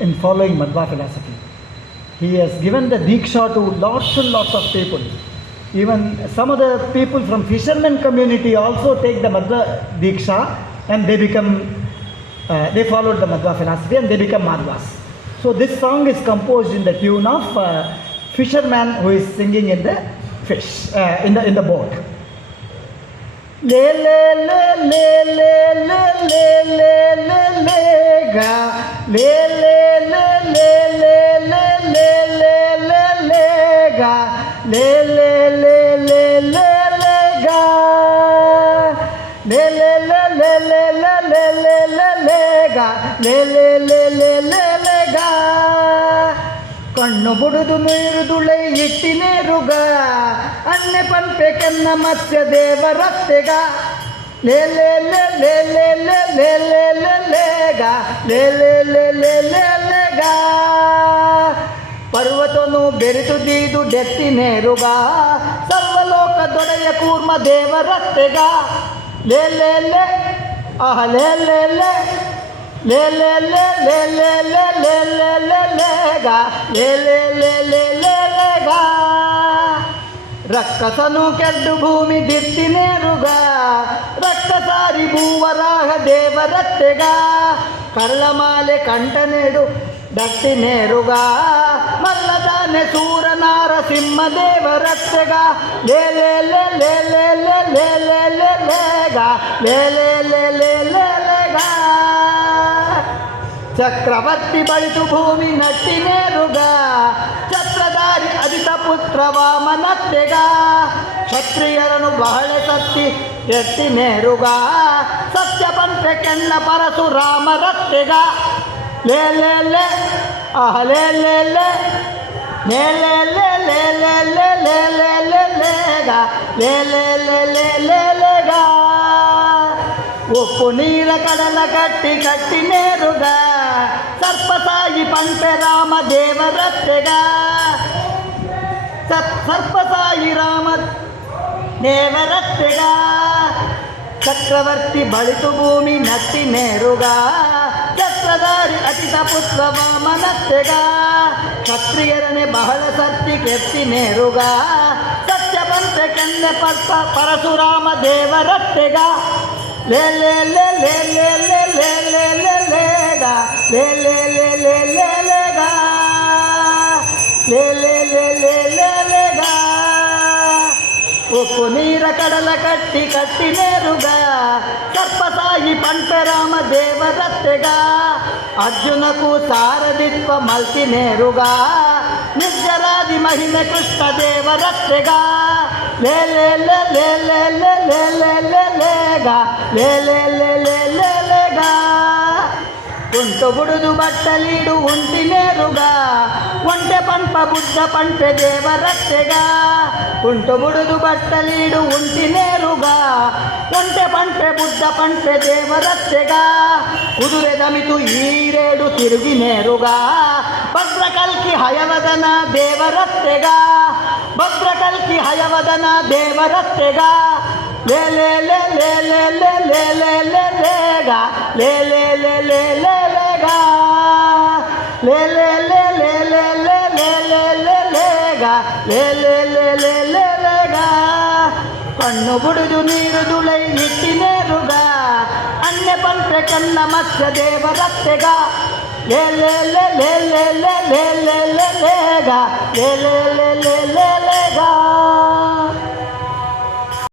in following Madhva philosophy. He has given the Diksha to lots and lots of people. Even some of the people from fishermen community also take the Madhva Diksha, and they become, they followed the Madhva philosophy and they become Madhvas. So this song is composed in the tune of fisherman who is singing in the fish, in the boat. Le le le le le le le le le le ga, le le le le le le le le le le ga, le le le le le le ga, le le le le le le le le le le ga, le le le le le le ga. ಕಣ್ಣು ಬುಡುದು ನೀರುದುಳೆ ಇಟ್ಟಿನೇರುಗ ಅನ್ನೆ ಪಂಪೆ ಕೆನ್ನ ಮತ್ಸ್ಯ ದೇವರತ್ತೆಗ ಲೇ ಲೇ ಲೇ ಲೇ ಲೇ ಲೇ ಲೇ ಲೇ ಲೇ ಲೇಗ ಲೇ ಲೇ ಲೇ ಲೇ ಲೇ ಲೇಗ ಪರ್ವತನು ಬೆರೆತು ದೀದು ಡೆತ್ತಿನೇರುಗ ಸರ್ವಲೋಕ ದೊಡೆಯ ಕೂರ್ಮ ದೇವರತ್ತೆಗ ಲೇ ಲೇ ಲೇ ಆಹ ಲೇ ಲೇ ಲೇ le le le le le le le le le le ga le le le le le le ga ರಕ್ಕಸನು ಕೆಡ್ಡು ಭೂಮಿ ದಿತ್ತಿನೇರುಗ ರಕ್ಕಸಾರಿ ಭೂವರಾಹ ದೇವರತ್ತೆಗ ಕಳ್ಳಮಾಲೆ ಕಂಠನೇಡು ದಟ್ಟಿನೇರುಗ ಮಲ್ಲದಾನೆ ಸೂರನಾರ ಸಿಂಹ ದೇವರತ್ತೆಗ ಲೇ ಲೇ ಲೇ ಲೇ ಲೇ ಲೇ ಲೇ ಲೇ ಲೇ ಲೇ ಗ ಲೇ ಲೇ ಲೇ ಲೇ ಲೇ ಲೇ ಗ ಚಕ್ರವರ್ತಿ ಬಳಿತು ಭೂಮಿ ನಟ್ಟಿನೇರುಗ ಛತ್ರಧಾರಿ ಅಜಿತ ಪುತ್ರ ವಾಮನತ್ತೆಗ ಕ್ಷತ್ರಿಯರನು ಬಹಳ ಸತ್ತಿ ಎತ್ತಿನೇರುಗ ಸತ್ಯ ಪಂಥೆ ಕೆನ್ನ ಪರಶುರಾಮರತ್ತೆಗ ಲೇ ಲೇ ಲೇ ಆಹ ಲೇ ಲೇ ಲೇ ಲೇ ಲೇ ಲೇ ಲೇ ಲೇ ಲೇ ಲೇ ಲೇ ಲೇ ಲೇ ಗ ಲೇ ಲೇ ಲೇ ಲೇ ಲೇ ಲೇ ಗ ಉಪ್ಪು ನೀರ ಕಡಲ ಕಟ್ಟಿ ಕಟ್ಟಿನೇರುಗ ಸರ್ಪಸಾಯಿ ಪಂಪೆ ರಾಮ ದೇವರತ್ತೆಗ ಸರ್ಪಸಾಯಿ ರಾಮ ದೇವರತ್ತೆಗ ಚಕ್ರವರ್ತಿ ಬಳಿತು ಭೂಮಿ ನಟ್ಟಿನೇರುಗ ಛತ್ರಧಾರಿ ಅತಿತ ಪುತ್ರ ವಾಮನತ್ತೆಗ ಕ್ಷತ್ರಿಯರನೆ ಬಹಳ ಸತ್ತಿ ಕೆತ್ತಿನೇರುಗ ಸತ್ಯ ಪಂಥೆ ಕೆನ್ನೆ ಪರಶುರಾಮ ದೇವರತ್ತೆಗ le le le le le le le le le le ga le le le le le le ga le le le le le le ga ಉಪ್ಪು ನೀರ ಕಡಲ ಕಟ್ಟಿ ಕಟ್ಟಿನೇರುಗ ಸರ್ಪಸಾಯಿ ಪಂಪೆ ರಾಮ ದೇವರತ್ತೆಗ ಅರ್ಜುನಕ್ಕೂ ಸಾರದಿತ್ವ ಮಲ್ತಿನೇರುಗ ನಿರ್ಜರಾದಿ ಮಹಿಮೆ ಕೃಷ್ಣ ದೇವರತ್ತೆಗ ಲೇ ಲೇ ಲೇ ಲೇ ಲೇ ಲೇ ಲೇ ಲೇ ಲೇ ಲೇ ಗ ಲೇ ಲೇ ಲೇ ಲೇ ಲೇ ಲೇ ಗ ಉಂಟು ಬುಡುದು ಬಟ್ಟಲೀಡು ಉಂಟಿನೇರುಗ ಒಂಟೆ ಪಂಪ ಬುದ್ಧ ಪಂಪೆ ದೇವರತ್ತೆಗ ಉಂಟು ಬುಡುದು ಬಟ್ಟಲೀಡು ಉಂಟಿನೇರುಗ ಒಂಟೆ ಪಂಪೆ ಬುದ್ಧ ಪಂಪೆ ದೇವರತ್ತೆಗ ಕುದುರೆ ದಮಿತು ಈರೇಡು ತಿರುಗಿನೇರುಗ ಭದ್ರಕಲ್ಕಿ ಹಯವದನ ದೇವರತ್ತೆಗ ಭದ್ರಕಲ್ಕಿ ಹಯವದನ ದೇವರತ್ತೆಗ ಲೇ ಲೇ ಲೇ ಲೇ ಲೇ ಲೇ ಲೇ ಲೇ ಲೇ ಲೇ ಗ ಲೇ ಲೇ ಲೇ ಲೇ ಲೇ ಲೇ ಗ ಲೇ ಲೇ ಲೇ ಲೇ ಲೇ ಲೇ ಲೇ ಲೇ ಲೇ ಲೇ ಗ ಲೇ ಲೇ ಲೇ ಲೇ ಲೇ ಲೇ ಗ ಕಣ್ಣು ಬುಡುದು ನೀರು ದುಳೈ ಇಟ್ಟಿನೇರುಗ ಅನ್ಯ ಪಂಪೆ ಕನ್ನ ಮತ್ಸ್ಯ ದೇವರತ್ತೆಗ ಲೇ ಲೇ ಲೇ ಲೇ ಲೇ ಲೇ ಲೇ ಲೇ ಲೇ ಗ ಲೇ ಲೇ ಲೇ ಲೇ ಲೇ ಲೇ ಗ